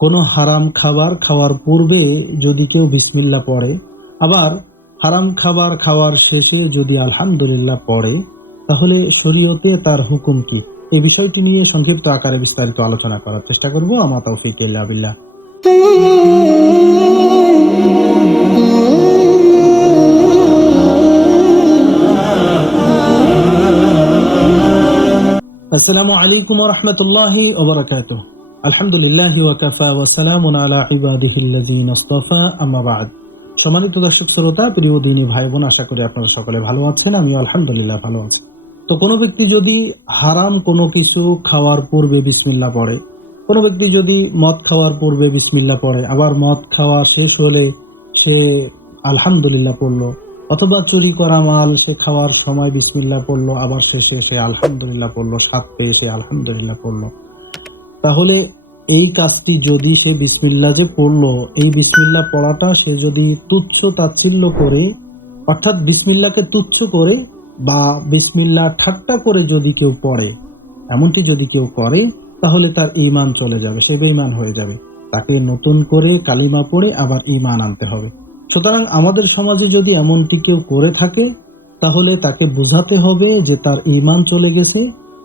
কোনো হারাম খাবার খাওয়ার পূর্বে যদি কেউ বিসমিল্লা পড়ে, আবার হারাম খাবার খাওয়ার শেষে যদি আলহামদুলিল্লাহ পড়ে, তাহলে শরীয়তে তার হুকুম কি? এই বিষয়টি নিয়ে সংক্ষিপ্ত আকারে বিস্তারিত আলোচনা করার চেষ্টা করব। আমা তৌফিক ইল্লা আসসালামু আলাইকুম রহমতুল্লাহি ওবরাকাত আলহামদুলিল্লাহ ওয়াকাফা আলা ইবাদিহিল্লাযিনা বাদ। সম্মানিত দর্শক শ্রোতা, প্রিয় দিনী ভাই বোন আশা করি আপনারা সকলে ভালো আছেন আমি আলহামদুলিল্লাহ ভালো আছি। তো কোনো ব্যক্তি যদি হারাম কোনো কিছু খাওয়ার পূর্বে বিসমিল্লাহ পড়ে, কোনো ব্যক্তি যদি মদ খাওয়ার পূর্বে বিসমিল্লা পড়ে, আবার মদ খাওয়া শেষ হলে সে আলহামদুলিল্লাহ পড়ল, অথবা চুরি করা মাল সে খাওয়ার সময় বিসমিল্লা পড়ল, আবার শেষে সে আলহামদুলিল্লাহ পড়ল স্বাদ পেয়ে সে আলহামদুলিল্লাহ পড়ল তাহলে এই কাজটি যদি সে বিসমিল্লা যে পড়ল, এই বিসমিল্লা পড়াটা সে যদি তুচ্ছ তাচ্ছিল্য করে, অর্থাৎ বিসমিল্লাকে তুচ্ছ করে বা বিসমিল্লা ঠাট্টা করে যদি কেউ পড়ে, এমনটি যদি কেউ করে, তাহলে তার ইমান চলে যাবে, সে বেঈমান হয়ে যাবে। তাকে নতুন করে কালিমা পড়ে আবার ইমান আনতে হবে। সুতরাং আমাদের সমাজে যদি এমনটি কেউ করে থাকে, তাহলে তাকে বোঝাতে হবে যে তার ইমান চলে গেছে,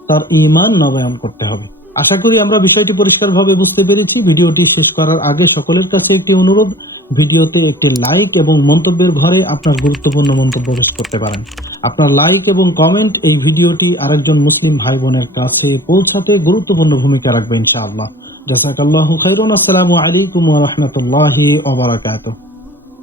তার ইমান নবায়ন করতে হবে। আশা করি আমরা বিষয়টি পরিষ্কারভাবে বুঝতে পেরেছি। ভিডিওটি শেষ করার আগে সকলের কাছে একটি অনুরোধ, ভিডিওতে একটি লাইক এবং মন্তব্যের ঘরে আপনার গুরুত্বপূর্ণ মন্তব্য পেশ করতে পারেন। আপনার লাইক এবং কমেন্ট এই ভিডিওটি আরেকজন মুসলিম ভাই বোনের কাছে পৌঁছাতে গুরুত্বপূর্ণ ভূমিকা রাখবে ইনশাআল্লাহ। জাসাকাল্লাহু খাইরুন। আসসালামু আলাইকুম ওয়া রাহমাতুল্লাহি ওয়া বারাকাতুহু।